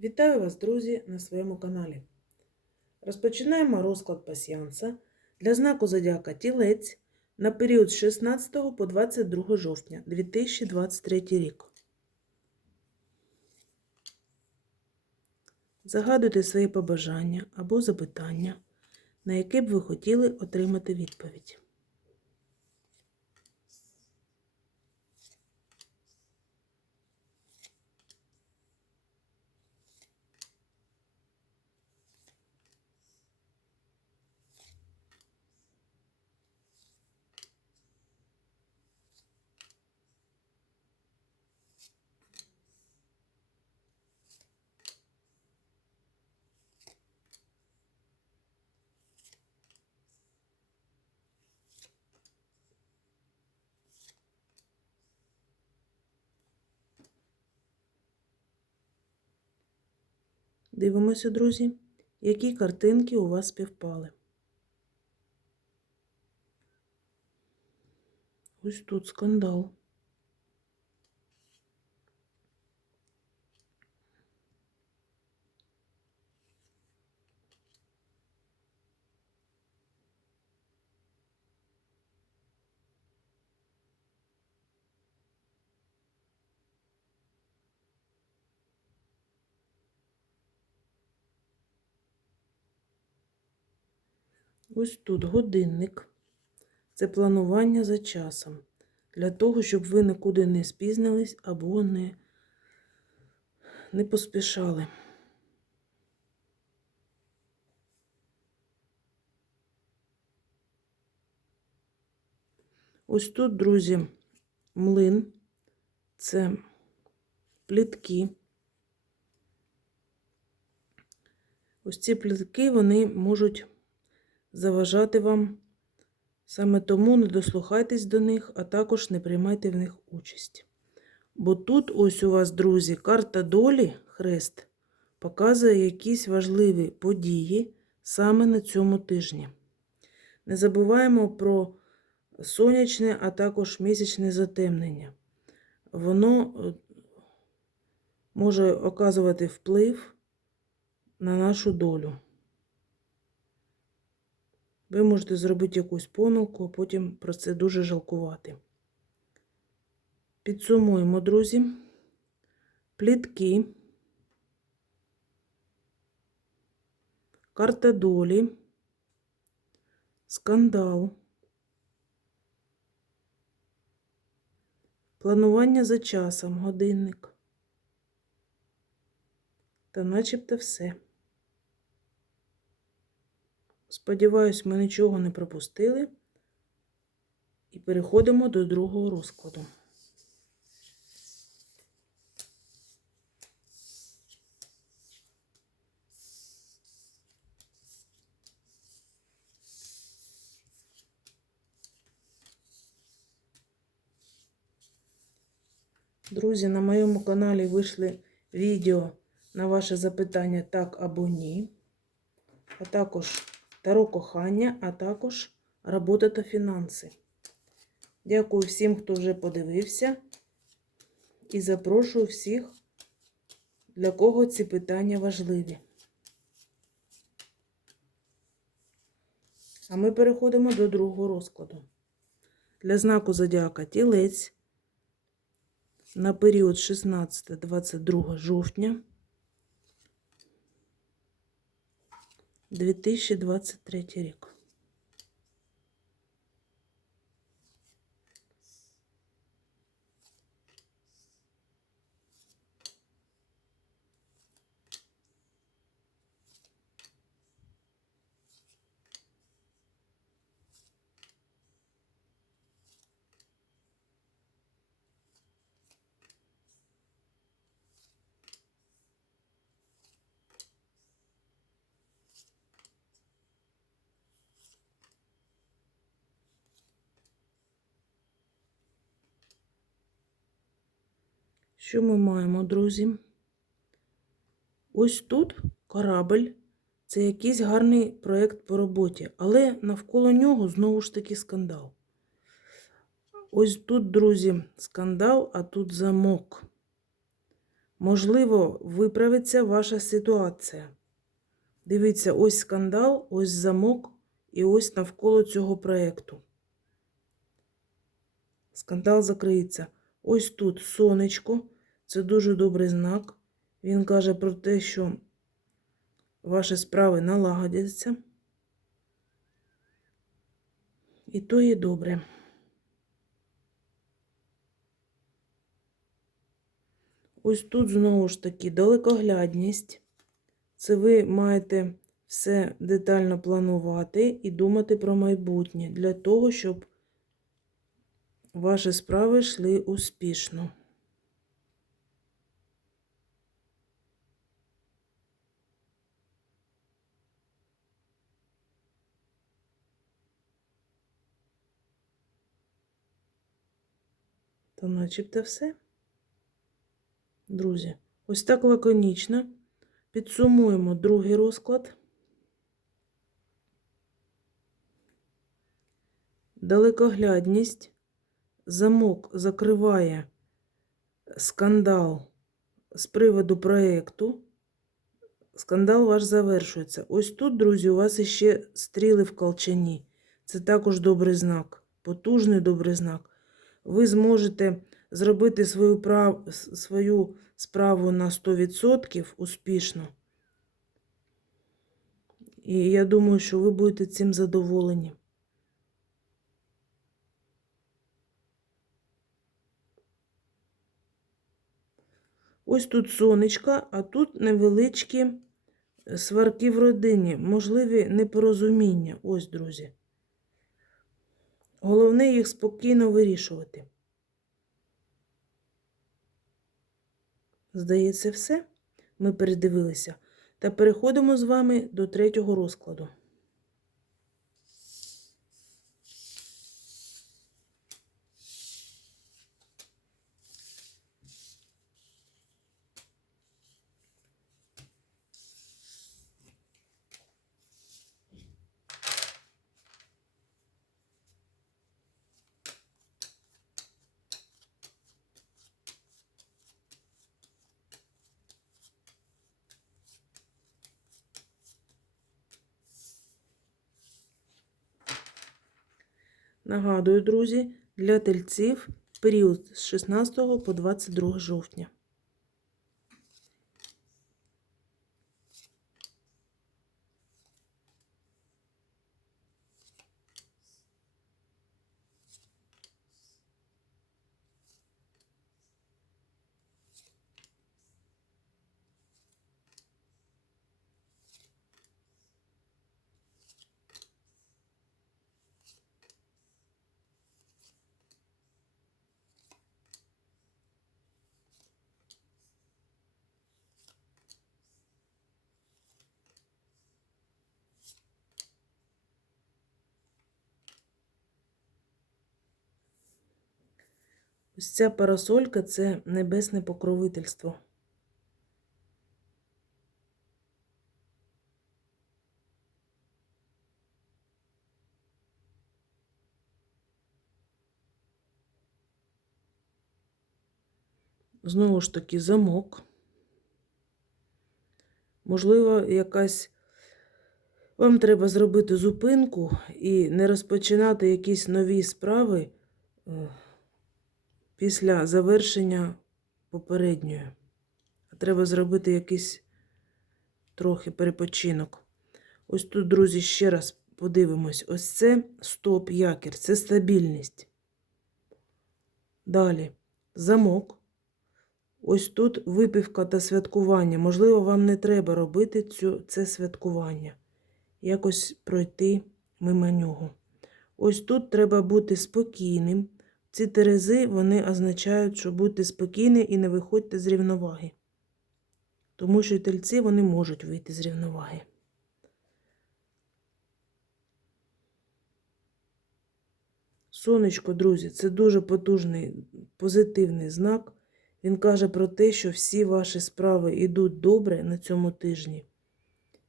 Вітаю вас, друзі, на своєму каналі. Розпочинаємо розклад пасіанса для знаку Зодіака Тілець на період з 16 по 22 жовтня 2023 рік. Загадуйте свої побажання або запитання, на які б ви хотіли отримати відповідь. Дивимося, друзі, які картинки у вас співпали. Ось тут скандал. Ось тут годинник. Це планування за часом. Для того, щоб ви нікуди не спізнились або не, не поспішали. Ось тут, друзі, млин. Це плітки. Ось ці плітки, вони можуть заважати вам. Саме тому не дослухайтесь до них, а також не приймайте в них участь. Бо тут ось у вас, друзі, карта долі, хрест, показує якісь важливі події саме на цьому тижні. Не забуваємо про сонячне, а також місячне затемнення. Воно е, може оказувати вплив на нашу долю. Ви можете зробити якусь помилку, а потім про це дуже жалкувати. Підсумуємо, друзі, плітки, карта долі, скандал, планування за часом, годинник. Та начебто все. Сподіваюсь, ми нічого не пропустили. І переходимо до другого розкладу. Друзі, на моєму каналі вийшли відео на ваше запитання так або ні, а також таро кохання, а також робота та фінанси. Дякую всім, хто вже подивився. І запрошую всіх, для кого ці питання важливі. А ми переходимо до другого розкладу. Для знаку Зодіака Тілець на період 16-22 жовтня. 2023 рік. Що ми маємо, друзі? Ось тут корабль. Це якийсь гарний проєкт по роботі, але навколо нього знову ж таки скандал. Ось тут, друзі, скандал, а тут замок. можливо, виправиться ваша ситуація. Дивіться, ось скандал, ось замок і ось навколо цього проєкту. Скандал закриється. Ось тут сонечко. Це дуже добрий знак. Він каже про те, що ваші справи налагодяться. І то є добре. Ось тут знову ж таки далекоглядність. Це ви маєте все детально планувати і думати про майбутнє для того, щоб ваші справи йшли успішно. Та начебто все. Друзі, ось так лаконічно. Підсумуємо другий розклад. Далекоглядність. Замок закриває скандал з приводу проєкту. Скандал ваш завершується. Ось тут, друзі, у вас іще стріли в колчані. Це також добрий знак, потужний добрий знак. Ви зможете зробити свою, прав... свою справу на 100% успішно. І я думаю, що ви будете цим задоволені. Ось тут сонечка, а тут невеличкі сварки в родині, можливі непорозуміння. Ось, друзі. Головне їх спокійно вирішувати. Здається, все. Ми передивилися. Та переходимо з вами до третього розкладу. Нагадую, друзі, для тельців період з 16 по 22 жовтня. Ось ця парасолька це небесне покровительство. Знову ж таки, замок. Можливо, якась вам треба зробити зупинку і не розпочинати якісь нові справи е, після завершення попередньої. Треба зробити якийсь трохи перепочинок. Ось тут, друзі, ще раз подивимось: ось це стоп-якір, це стабільність. Далі замок. Ось тут випівка та святкування. Можливо, вам не треба робити цю, це святкування. Якось пройти мимо нього. Ось тут треба бути спокійним. Ці терези вони означають, що будьте спокійні і не виходьте з рівноваги. Тому що тельці вони можуть вийти з рівноваги. Сонечко, друзі, це дуже потужний позитивний знак. Він каже про те, що всі ваші справи йдуть добре на цьому тижні,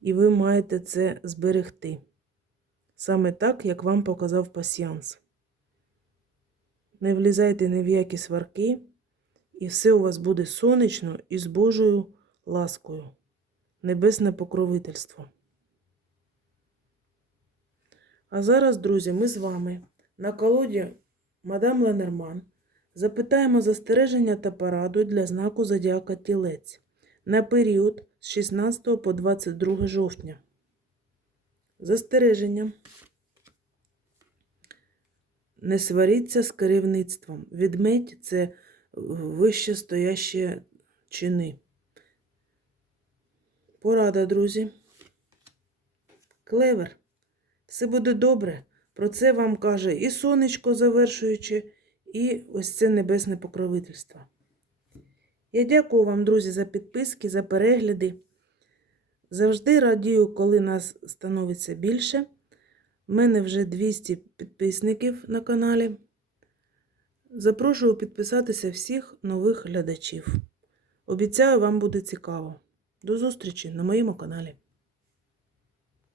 і ви маєте це зберегти. Саме так, як вам показав пасіянс. Не влізайте ні в які сварки І все у вас буде сонячно і з Божою ласкою. Небесне покровительство. А зараз, друзі, ми з вами на колоді Мадам Ленерман запитаємо застереження та пораду для знаку Зодіака Тілець на період з 16 по 22 жовтня. Застереження. Не сваріться з керівництвом. Відмедь це вище стоящі чини. Порада, друзі. Клевер. Все буде добре. Про це вам каже і сонечко завершуючи, і ось це небесне покровительство. Я дякую вам, друзі, за підписки, за перегляди. Завжди радію, коли нас становиться більше. У мене вже 200 підписників на каналі. Запрошую підписатися всіх нових глядачів. Обіцяю, вам буде цікаво. До зустрічі на моєму каналі.